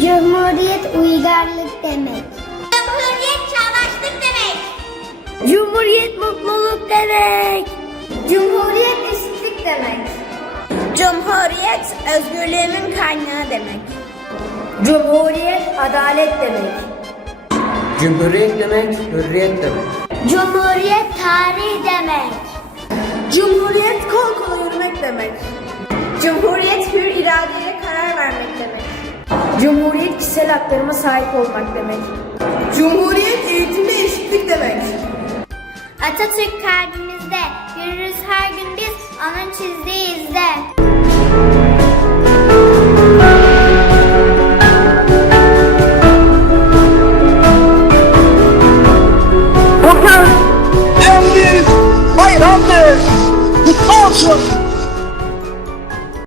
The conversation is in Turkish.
Cumhuriyet uygarlık demek. Cumhuriyet çağdaşlık demek. Cumhuriyet mutluluk demek. Cumhuriyet eşitlik demek. Cumhuriyet özgürlüğümün kaynağı demek. Cumhuriyet adalet demek. Cumhuriyet demek, hürriyet demek. Cumhuriyet tarih demek. Cumhuriyet kol kola Cumhuriyet kişisel haklarıma sahip olmak demek. Cumhuriyet eğitimde eşitlik demek. Atatürk kalbimizde, yürürüz her gün biz onun çizdiği izde. Bugün en büyük bayramdır. Kutlu olsun.